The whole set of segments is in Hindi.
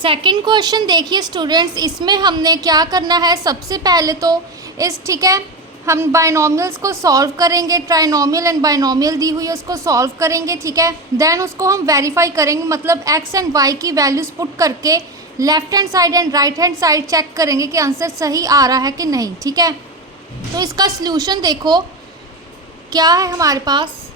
सेकंड क्वेश्चन देखिए स्टूडेंट्स, इसमें हमने क्या करना है, सबसे पहले तो ठीक है, हम बाइनोमियल्स को सॉल्व करेंगे, ट्राइनोमियल एंड बाइनोमियल दी हुई है उसको सॉल्व करेंगे, ठीक है। देन उसको हम वेरीफाई करेंगे, मतलब एक्स एंड वाई की वैल्यूज़ पुट करके left hand side and right hand side check करेंगे कि आंसर सही आ रहा है कि नहीं, ठीक है। तो इसका सल्यूशन देखो क्या है हमारे पास,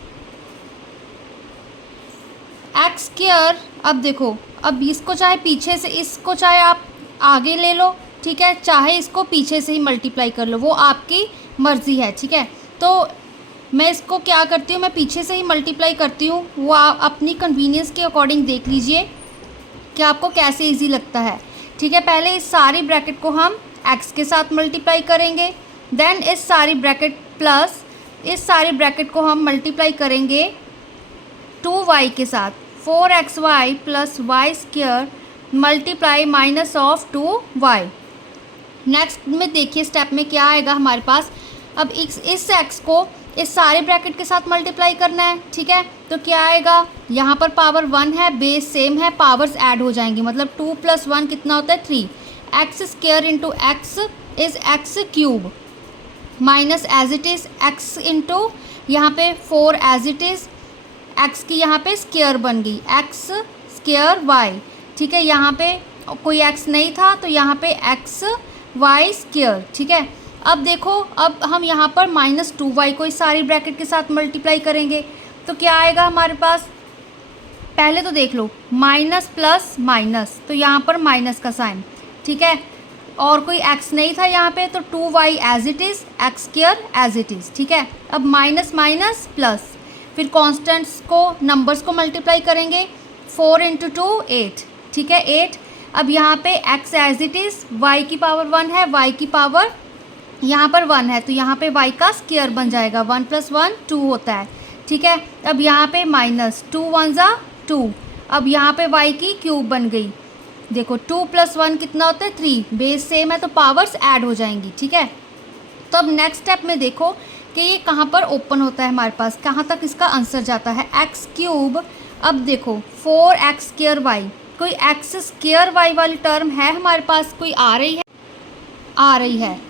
एक्स स्क्वायर। अब देखो, अब इसको चाहे पीछे से, इसको चाहे आप आगे ले लो, ठीक है, चाहे इसको पीछे से ही मल्टीप्लाई कर लो, वो आपकी मर्ज़ी है, ठीक है। तो मैं इसको क्या करती हूँ, मैं पीछे से ही मल्टीप्लाई करती हूँ, वो आप अपनी कन्वीनियंस के अकॉर्डिंग देख लीजिए कि आपको कैसे इजी लगता है, ठीक है। पहले इस सारी ब्रैकेट को हम एक्स के साथ मल्टीप्लाई करेंगे, देन इस सारी ब्रैकेट प्लस इस सारी ब्रैकेट को हम मल्टीप्लाई करेंगे 2y के साथ, 4xy plus y square multiply minus of 2y। Next में देखिए स्टेप में क्या आएगा हमारे पास, अब इस x को इस सारे ब्रैकेट के साथ मल्टीप्लाई करना है, ठीक है। तो क्या आएगा, यहाँ पर पावर 1 है, बेस सेम है, पावर्स ऐड हो जाएंगी, मतलब 2 + 1 कितना होता है 3। X square into x is x cube minus as it is x into यहाँ पे 4 एज इट इज़, एक्स की यहाँ पे स्क्वायर बन गई, एक्स स्क्वायर वाई, ठीक है। यहाँ पे कोई एक्स नहीं था तो यहाँ पे एक्स वाई स्क्वायर, ठीक है। अब देखो, अब हम यहाँ पर -2y को इस सारी ब्रैकेट के साथ मल्टीप्लाई करेंगे, तो क्या आएगा हमारे पास, पहले तो देख लो माइनस प्लस माइनस, तो यहाँ पर माइनस का साइन, ठीक है, और कोई x नहीं था यहाँ पे, तो 2y as it is, x square as it is, ठीक है। अब माइनस माइनस प्लस, फिर कॉन्स्टेंट्स को, नंबर्स को मल्टीप्लाई करेंगे, 4 × 2 8, ठीक है, 8। अब यहाँ पे x as it is, y की पावर 1 है, y की पावर यहाँ पर 1 है, तो यहाँ पे y का स्क्वायर बन जाएगा, 1 + 1 2 होता है, ठीक है। अब यहाँ पे -2 1 = 2, अब यहाँ पे y की क्यूब बन गई, देखो 2 + 1 कितना होता है 3, बेस सेम है तो पावर्स ऐड हो जाएंगी, ठीक है। तो अब नेक्स्ट स्टेप में देखो कि ये कहाँ पर ओपन होता है हमारे पास, कहाँ तक इसका आंसर जाता है, x3। अब देखो 4x2y, कोई x2y वाली टर्म है हमारे पास, कोई आ रही है, आ रही है,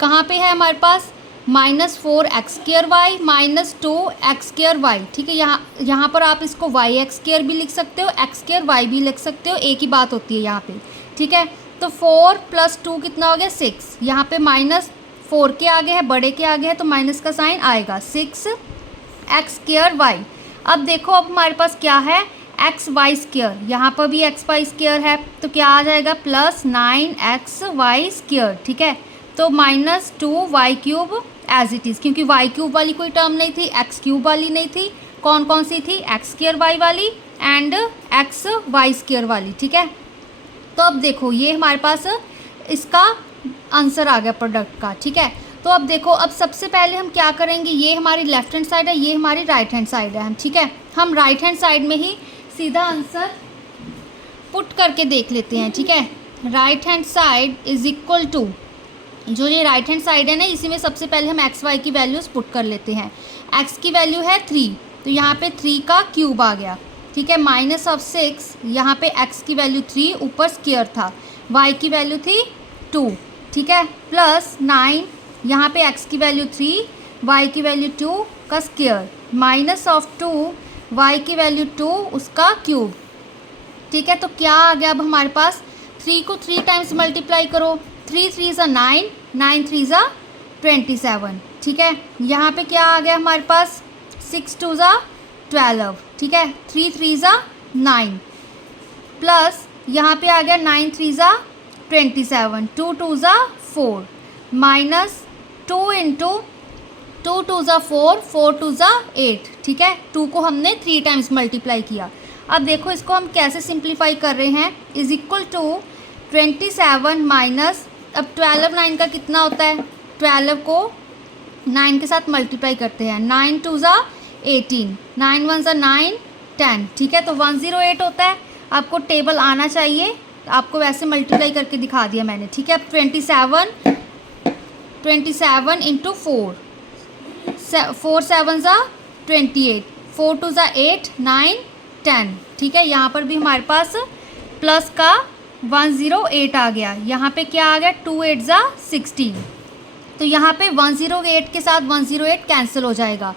कहाँ पे है हमारे पास, -4x2y -2x2y, ठीक है। यहाँ पर आप इसको yx2 भी लिख सकते हो, x2y भी लिख सकते हो, एक ही बात होती है यहाँ पे, ठीक है। तो 4 + 2 कितना हो गया 6, यहाँ पे -4 के आगे है, बड़े के आगे है तो माइनस का साइन आएगा, 6x2y। अब देखो, अब हमारे पास क्या है, xy2, यहाँ पर भी xy2 है, तो क्या आ जाएगा +9xy2, ठीक है। तो -2y³ एज इट इज़, क्योंकि y³ वाली कोई टर्म नहीं थी, x³ वाली नहीं थी, कौन कौन सी थी, x2y वाली एंड xy2 वाली, ठीक है। तो अब देखो ये हमारे पास इसका आंसर आ गया प्रोडक्ट का, ठीक है। तो अब देखो, अब सबसे पहले हम क्या करेंगे, ये हमारी लेफ्ट हैंड साइड है, ये हमारी राइट हैंड साइड है, ठीक है। हम राइट हैंड साइड में ही सीधा आंसर पुट करके देख लेते हैं, ठीक है। Right hand side is equal to, जो ये राइट हैंड साइड है ना, इसी में सबसे पहले हम एक्स वाई की वैल्यूज़ पुट कर लेते हैं। एक्स की वैल्यू है 3, तो यहाँ पे 3 का क्यूब आ गया, ठीक है, -6, यहाँ पे एक्स की वैल्यू 3, ऊपर स्क्वायर था, वाई की वैल्यू थी 2, ठीक है, +9, यहाँ पे एक्स की वैल्यू 3, वाई की वैल्यू 2 का स्क्वायर, -2, वाई की वैल्यू 2 उसका क्यूब, ठीक है। तो क्या आ गया अब हमारे पास, 3 को 3 टाइम्स मल्टीप्लाई करो, 3 × 3 = 9, 9 × 3 = 27, ठीक है। यहाँ पे क्या आ गया हमारे पास, 6 × 2 = 12, ठीक है, 3 × 3 = 9, प्लस यहाँ पे आ गया 9 × 3 = 27, 2 × 2 = 4, -2 × 2 × 2 = 4, 4 × 2 = 8, ठीक है। 2 को हमने 3 टाइम्स मल्टीप्लाई किया। अब देखो इसको हम कैसे सिंप्लीफाई कर रहे हैं, इज इक्वल टू 27 माइनस, अब 12 9 का कितना होता है, 12 को 9 के साथ मल्टीप्लाई करते हैं, 9 × 2 = 18, 9 × 1 = 9, 10, ठीक है। तो 108 होता है, आपको टेबल आना चाहिए, आपको वैसे मल्टीप्लाई करके दिखा दिया मैंने, ठीक है। अब 27 × 4, 4 7 = 28, 4 2 = 8, 9 10, ठीक है। यहाँ पर भी हमारे पास प्लस का 108 आ गया। यहाँ पे क्या आ गया, 2 8 ज़ा 16। तो यहाँ पे 108 के साथ 108 कैंसिल हो जाएगा।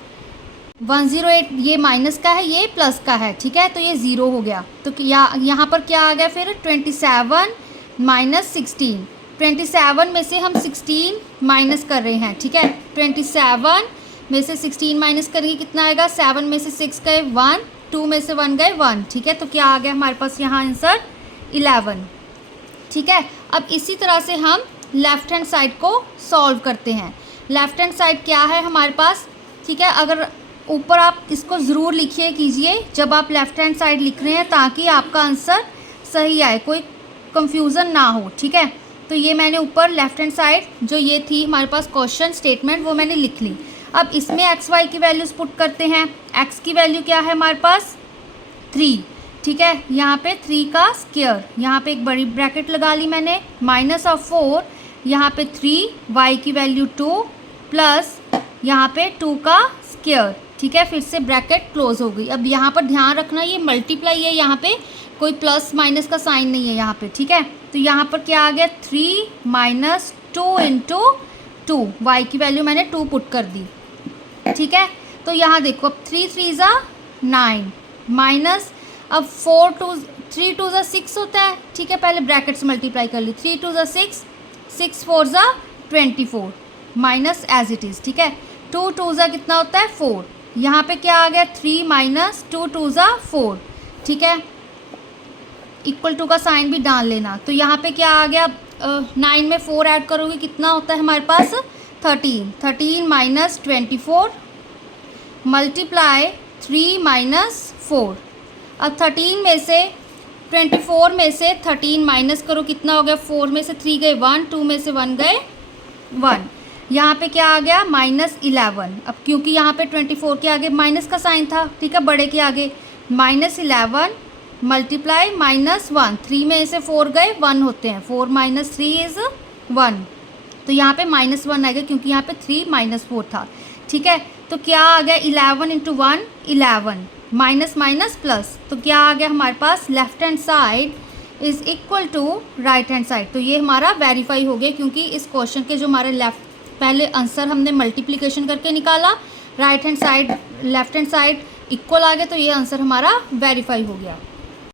108 ये माइनस का है, ये प्लस का है, ठीक है, तो ये ज़ीरो हो गया। तो यहाँ पर क्या आ गया फिर, 27 माइनस 16। 27 में से हम 16 माइनस कर रहे हैं, ठीक है। 27 में से 16 माइनस करेंगे, कितना आएगा, 7 में से 6 गए 1, 2 में से 1 गए 1, ठीक है। तो क्या आ गया हमारे पास यहाँ आंसर 11, ठीक है। अब इसी तरह से हम लेफ़्ट हैंड साइड को सॉल्व करते हैं। लेफ़्ट हैंड साइड क्या है हमारे पास, ठीक है। अगर ऊपर आप इसको ज़रूर लिखिए कीजिए जब आप लेफ़्ट हैंड साइड लिख रहे हैं, ताकि आपका आंसर सही आए, कोई कंफ्यूजन ना हो, ठीक है। तो ये मैंने ऊपर लेफ़्ट हैंड साइड जो ये थी हमारे पास क्वेश्चन स्टेटमेंट, वो मैंने लिख ली। अब इसमें एक्स वाई की वैल्यूज़ पुट करते हैं। एक्स की वैल्यू क्या है हमारे पास, 3, ठीक है। यहाँ पे 3 का स्क्वायर, यहाँ पे एक बड़ी ब्रैकेट लगा ली मैंने, माइनस ऑफ 4, यहाँ पे 3, वाई की वैल्यू 2, प्लस यहाँ पे 2 का स्क्वायर, ठीक है। फिर से ब्रैकेट क्लोज हो गई। अब यहाँ पर ध्यान रखना ये मल्टीप्लाई है, यहाँ पे कोई प्लस माइनस का साइन नहीं है यहाँ पे, ठीक है। तो यहाँ पर क्या आ गया, 3 माइनस 2 इंटू 2, वाई की वैल्यू मैंने 2 पुट कर दी, ठीक है। तो यहाँ देखो, अब 3 3 ज़ा 9 माइनस, अब 3 2 ज़ा 6 होता है, ठीक है। पहले ब्रैकेट से मल्टीप्लाई कर ली, 3 2 ज़ा 6, 6 4 ज़ा 24 माइनस एज इट इज़, ठीक है। 2 2 ज़ा कितना होता है 4, यहाँ पे क्या आ गया 3 माइनस 2 2 ज़ा 4, ठीक है। इक्वल टू का साइन भी डाल लेना। तो यहाँ पे क्या आ गया, 9 में 4 ऐड करोगे कितना होता है हमारे पास 13, 13 माइनस 24 मल्टीप्लाई 3 माइनस 4। अब 13 में से 24 में से 13 माइनस करो, कितना हो गया, 4 में से 3 गए 1, 2 में से 1 गए 1, यहाँ पे क्या आ गया माइनस 11। अब क्योंकि यहाँ पे 24 के आगे माइनस का साइन था, ठीक है, बड़े के आगे, माइनस 11 मल्टीप्लाई माइनस 1, 3 में से 4 गए 1 होते हैं, 4 माइनस 3 इज़ 1, तो यहाँ पे माइनस 1 आएगा क्योंकि यहाँ पे 3 माइनस 4 था, ठीक है। तो क्या आ गया 11 इंटू 1 11, माइनस माइनस प्लस, तो क्या आ गया हमारे पास, left hand side is equal to right hand side. तो ये हमारा वेरीफाई हो गया, क्योंकि इस क्वेश्चन के जो हमारे पहले आंसर हमने मल्टीप्लिकेशन करके निकाला, right hand side left hand side equal आ गया, तो ये आंसर हमारा वेरीफाई हो गया।